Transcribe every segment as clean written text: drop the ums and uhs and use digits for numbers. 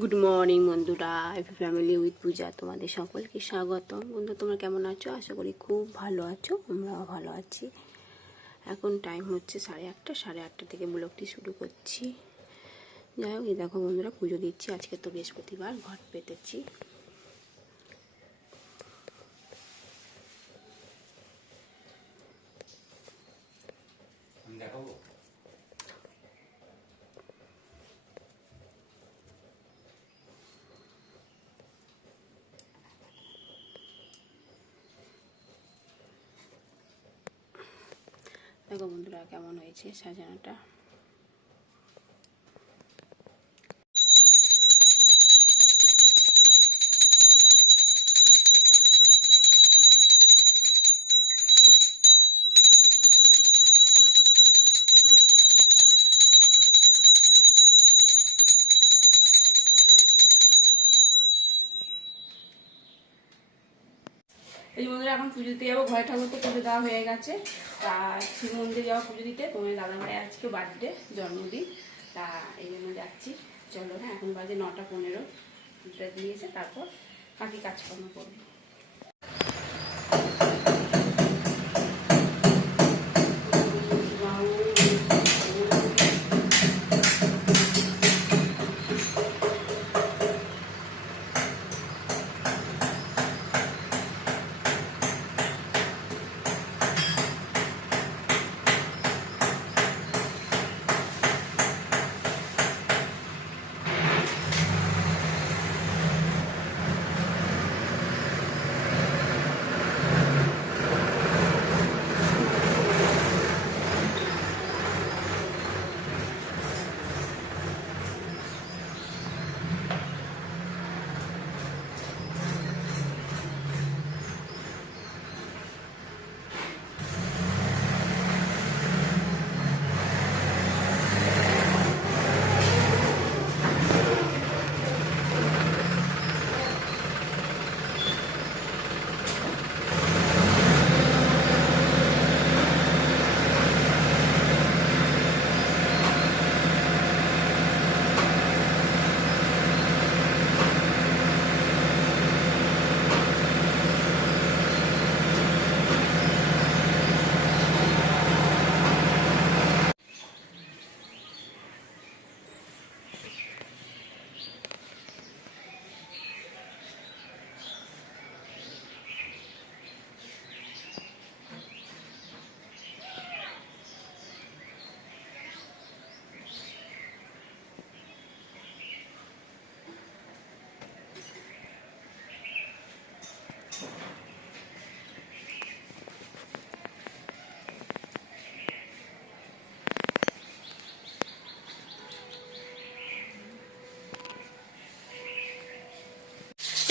Good morning বন্ধুরা, happy family with পূজা তোমাদের সকলকে স্বাগতম। বন্ধু, তোমরা কেমন আছো? আশা করি খুব ভালো আছো। আমরাও ভালো আছি। এখন টাইম হচ্ছে 8:30। 8:30 থেকে ব্লগটি শুরু করছি। যাই হোক, এই দেখো বন্ধুরা, পুজো দিচ্ছি। আজকে তো বৃহস্পতিবার, ঘট পেতেছি। দেখো বন্ধুরা কেমন হয়েছে সাজানোটা। এই বন্ধুরা, এখন পুজো দিতে যাবো। ঘরে ঠাকুরকে পুজো দেওয়া হয়ে গেছে। তা শিব মন্দিরে যাওয়া পুজো দিতে। তোমার দাদা ভাইয়ের আজকে বার্থডে, জন্মদিন। তা এই জন্য যাচ্ছি। চলো না, এখন বাজে 9:15। পুজোটা দিয়েছে, তারপর বাকি কাজকর্ম করবো।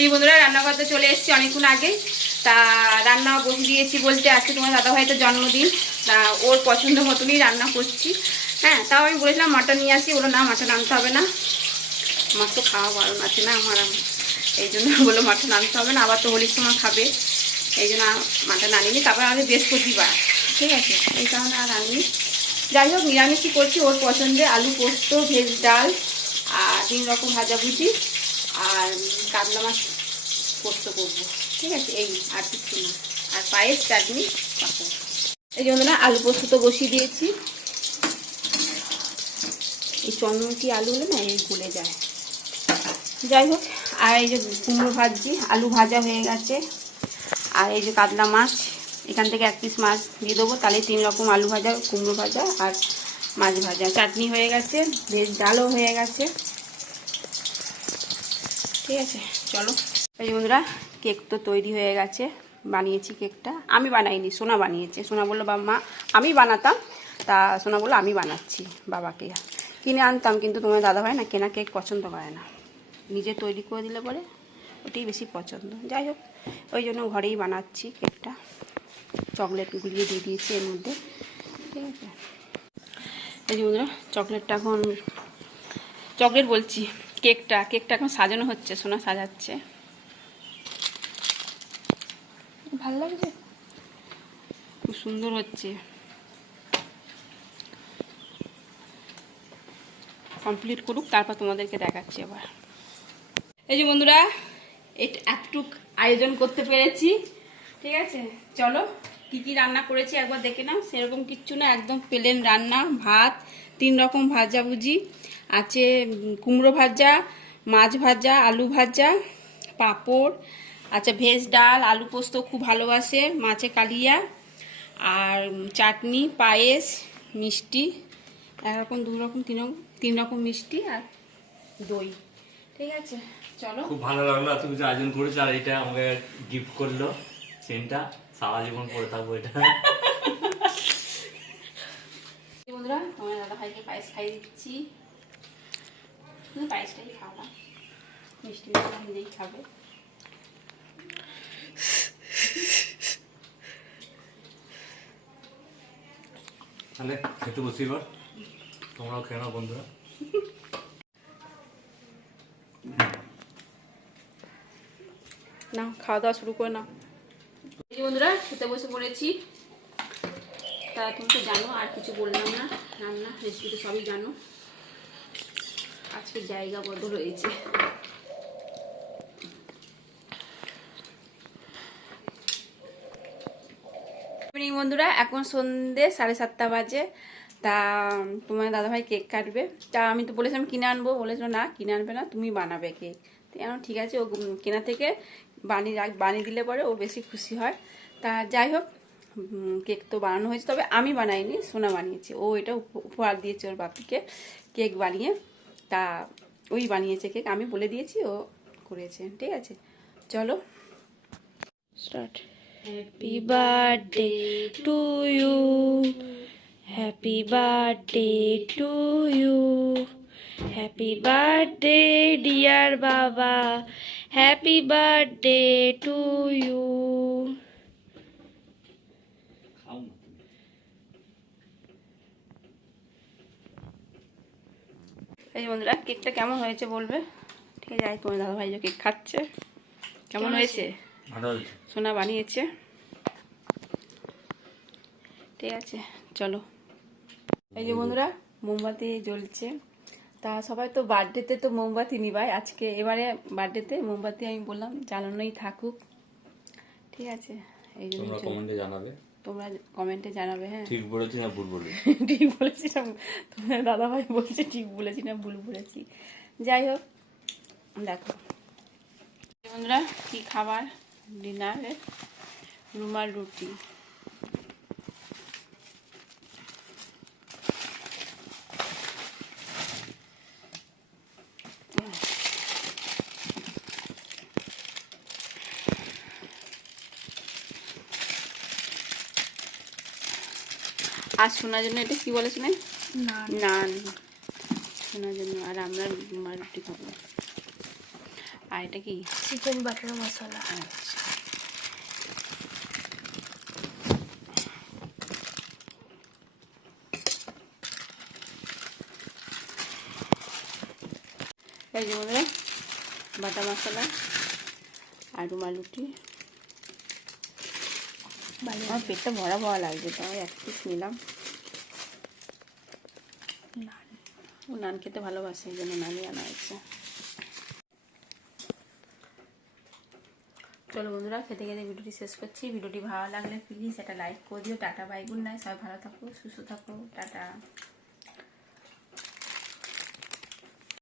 এই বন্ধুরা, রান্না করতে চলে এসেছি অনেকক্ষণ আগেই। তা রান্না বসে দিয়েছি বলতে আজকে তোমার দাদা ভাইয়ের জন্মদিন। তা ওর পছন্দ মতনই রান্না করছি। হ্যাঁ, তাও আমি বলেছিলাম মাটন নিয়ে আসি। বলো না, মাটন আনতে হবে না, আমার তো খাওয়া বারণ আছে না আমার। এই জন্য বলো মাটন আনতে হবে না, আবার তো হোলির সময় খাবে। এই জন্য মাটন আনিনি। তারপর আগে বৃহস্পতিবার, ঠিক আছে, এই কারণে আর আনিনি। যাই হোক, নিরামিষই করছি ওর পছন্দে। আলু পোস্ত, ভেজ ডাল আর 3 রকম ভাজাভুজি আর কাতলা মাছ পোস্ত করবো, ঠিক আছে। এই আর কিছু না। আর পায়েস, চাটনি, পাপড়। এই জন্য না, আলু পোস্ত তো বসিয়ে দিয়েছি। এই চন্দ্রমুখী আলু হলে না এই গলে যায়। যাই হোক, আর এই যে কুমড়ো ভাজি, আলু ভাজা হয়ে গেছে। আর এই যে কাতলা মাছ, এখান থেকে 1 পিস মাছ দিয়ে দেবো। তাহলে 3 রকম আলু ভাজা, কুমড়ো ভাজা আর মাছ ভাজা। চাটনি হয়ে গেছে, ভেজ ডালও হয়ে গেছে, ঠিক আছে। চলো। এই বন্ধুরা, কেক তো তৈরি হয়ে গেছে। বানিয়েছি কেকটা। আমি বানাইনি, সোনা বানিয়েছে। সোনা বললো মা আমি বানাতাম। তা সোনা বললো আমি বানাচ্ছি। বাবাকে কিনে আনতাম, কিন্তু তোমার দাদাভাই না কেনা কেক পছন্দ করে না। নিজে তৈরি করে দিলে পরে ওটাই বেশি পছন্দ। যাই হোক, ওই জন্য ঘরেই বানাচ্ছি কেকটা। চকলেট গুলিয়ে দিয়ে দিয়েছি এর মধ্যে, ঠিক আছে। এই যে বন্ধুরা, চকলেটটা এখন কেকটা এখন সাজানো হচ্ছে। সোনা সাজাচ্ছে। ভালো লাগছে, খুব সুন্দর হচ্ছে। কমপ্লিট করুক, তারপর তোমাদেরকে দেখাচ্ছি আবার। এই যে বন্ধুরা, এতটুক আয়োজন করতে পেরেছি, ঠিক আছে। চলো কি কি রান্না করেছি একবার দেখে নাও। সেরকম কিচ্ছু না, একদম প্লেন রান্না। ভাত, 3 রকম ভাজাভুজি আছে, কুমড়ো ভাজা, মাছ ভাজা, আলু ভাজা, পাঁপড়, আচ্ছা ভেজ ডাল, আলু পোস্ত খুব ভালোবাসে, মাছে কালিয়া, আর চাটনি, পায়েস, মিষ্টি, 1 রকম 2 রকম 3 রকম মিষ্টি আর দই, ঠিক আছে। চলো, খুব ভালো লাগলো, এত কিছু আয়োজন করেছে, আর এটা আমাকে গিফট করলো চেনটা, সারা জীবন পরে থাকবো এটা। বন্ধুরা, তোমার দাদা ভাইকে পায়েস খাইয়ে দিচ্ছি। শুধু পায়েসটাই খাওয়া, মিষ্টি মিষ্টি নিজেই খাবে। তাহলে খেতে বসি এবার, তোমরাও খেয়ে নাও বন্ধুরা। না, খাওয়া দাওয়া শুরু করে নাও। এই যে বন্ধুরা, খেতে বসে পড়েছি। তা তুমি তো জানো, আর কিছু বললাম না, রান্না রেসিপি তো সবই জানো। আজকে জায়গা বদল হয়েছে। বন্ধুরা, এখন সন্ধ্যে 7:30 বাজে। তা তোমার দাদাভাই কেক কাটবে। তা আমি তো বলেছিলাম কিনে আনবো, বলেছিল না কিনে আনবে না, তুমি বানাবে কেক। তো এখন ঠিক আছে, ও কেনা থেকে বানিয়ে দিলে পরে ও বেশি খুশি হয়। তা যাই হোক, কেক তো বানানো হয়েছে, তবে আমি বানাইনি, সোনা বানিয়েছে। ও এটা উপহার দিয়েছে ওর বাপিকে কেক বানিয়ে। তা ওই বানিয়েছে কেক, আমি বলে দিয়েছি, ও করেছে, ঠিক আছে। চলো start. Happy birthday to you, happy birthday to you, happy birthday dear Baba, happy birthday to you. এই বন্ধুরা, কেকটা কেমন হয়েছে বলবে, ঠিক আছে। তোমার দাদা ভাই যে কেক খাচ্ছে, কেমন হয়েছে? ভালো হয়েছে, সোনা বানিয়েছে, ঠিক আছে। চলো, এই যে বন্ধুরা, মোমবাতি জ্বলছে। তা সবাই তো বার্থডেতে তো মোমবাতি নিবায়, আজকে এবারে বার্থডেতে মোমবাতি আমি বললাম জ্বালানোই থাকুক, ঠিক আছে। এই জন্য তোমরা কমেন্টে জানাবে, তোমরা কমেন্টে জানাবে। হ্যাঁ, ঠিক বলেছি না ভুল বলেছি। ঠিক বলেছি না, তোমার দাদা ভাই বলছে ঠিক বলেছি না ভুল বলেছি। যাই হোক, দেখো বন্ধুরা, কি খাবার ডিনারে, রুমাল রুটি। আর শোনার জন্য এটা কি বলেছিলেন? নান। শোনার জন্য। আর আমরা রুমাল রুটি খাবো। আর এটা কি? চিকেন বাটার মশলা। আচ্ছা, এই যে বন্ধুরা, বাটা মশলা আর রুমাল রুটি। আমার পেটটা ভরা ভরা লাগছে, তাই 1 পিস নিলাম। ও নান খেতে ভালোবাসে, এই জন্য নানই আনা হয়েছে। চলো বন্ধুরা, খেতে খেতে ভিডিওটি শেষ করছি। ভিডিওটি ভালো লাগলে প্লিজ একটা লাইক করে দিও। Tata, bye, good night. সবাই ভালো থাকো, সুস্থ থাকো, টাটা।